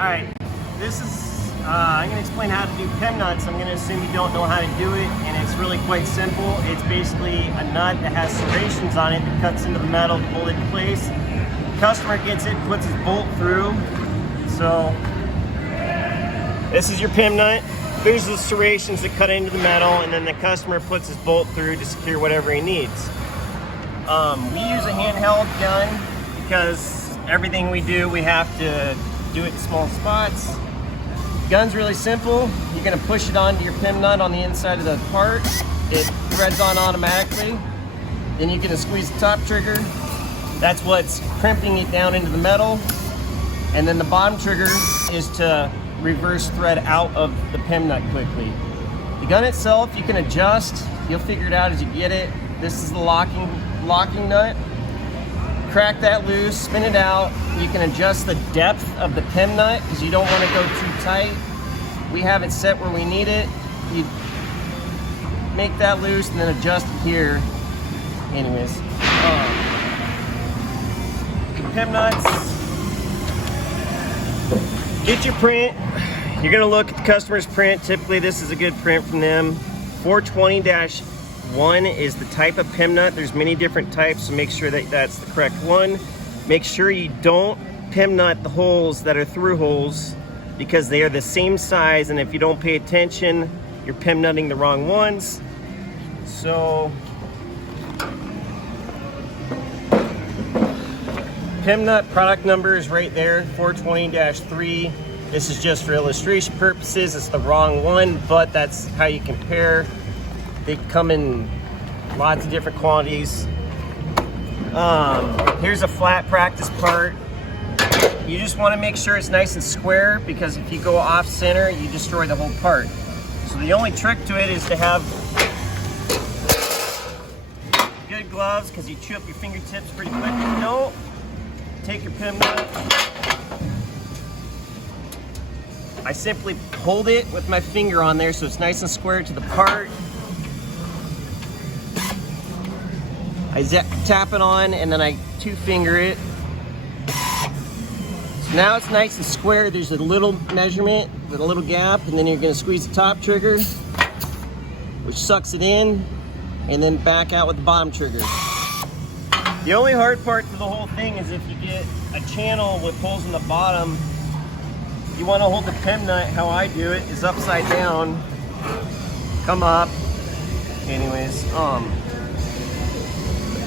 Alright, this is, I'm going to explain how to do Pem Nuts. I'm going to assume you don't know how to do it, and it's really quite simple. It's basically a nut that has serrations on it that cuts into the metal to hold it in place. The customer gets it, puts his bolt through. So, this is your Pem Nut. There's the serrations that cut into the metal, and then the customer puts his bolt through to secure whatever he needs. We use a handheld gun because everything we do, we have to do it in small spots. Gun's really simple. You're gonna push it onto your Pem Nut on the inside of the part. It threads on automatically. Then you're gonna squeeze the top trigger. That's what's crimping it down into the metal. And then the bottom trigger is to reverse thread out of the Pem Nut quickly. The gun itself, you can adjust. You'll figure it out as you get it. This is the locking nut. Crack that loose, spin it out. You can adjust the depth of the Pem Nut because you don't want to go too tight. We have it set where we need it. You make that loose and then adjust it here. Anyways, Pem Nuts. Get your print. You're gonna look at the customer's print. Typically this is a good print from them. 420-1 is the type of Pem Nut. There's many different types, so make sure that that's the correct one. Make sure you don't Pem Nut the holes that are through holes because they are the same size, and if you don't pay attention, you're Pem Nutting the wrong ones. So, Pem Nut product number is right there, 420-3. This is just for illustration purposes. It's the wrong one, but that's how you compare. They come in lots of different quantities. Here's a flat practice part. You just want to make sure it's nice and square because if you go off center, you destroy the whole part. So the only trick to it is to have good gloves because you chew up your fingertips pretty quick. If you don't, take your Pem Nut. I simply hold it with my finger on there so it's nice and square to the part. I tap it on and then I two finger it. So now it's nice and square. There's a little measurement with a little gap, and then you're gonna squeeze the top trigger, which sucks it in, and then back out with the bottom trigger. The only hard part to the whole thing is if you get a channel with holes in the bottom, you want to hold the Pem Nut, how I do it, is upside down, come up. Anyways, the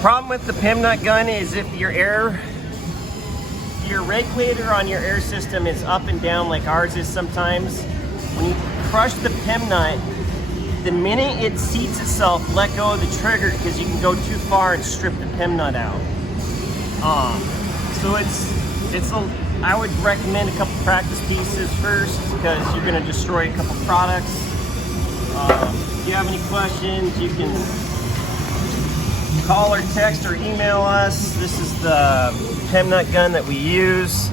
problem with the Pem Nut gun is if your regulator on your air system is up and down like ours is sometimes, when you crush the Pem Nut, the minute it seats itself, let go of the trigger because you can go too far and strip the Pem Nut out. So I would recommend a couple practice pieces first because you're going to destroy a couple products. If you have any questions, you can call or text or email us. This is the Pem Nut gun that we use.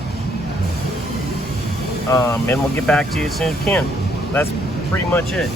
And we'll get back to you as soon as we can. That's pretty much it.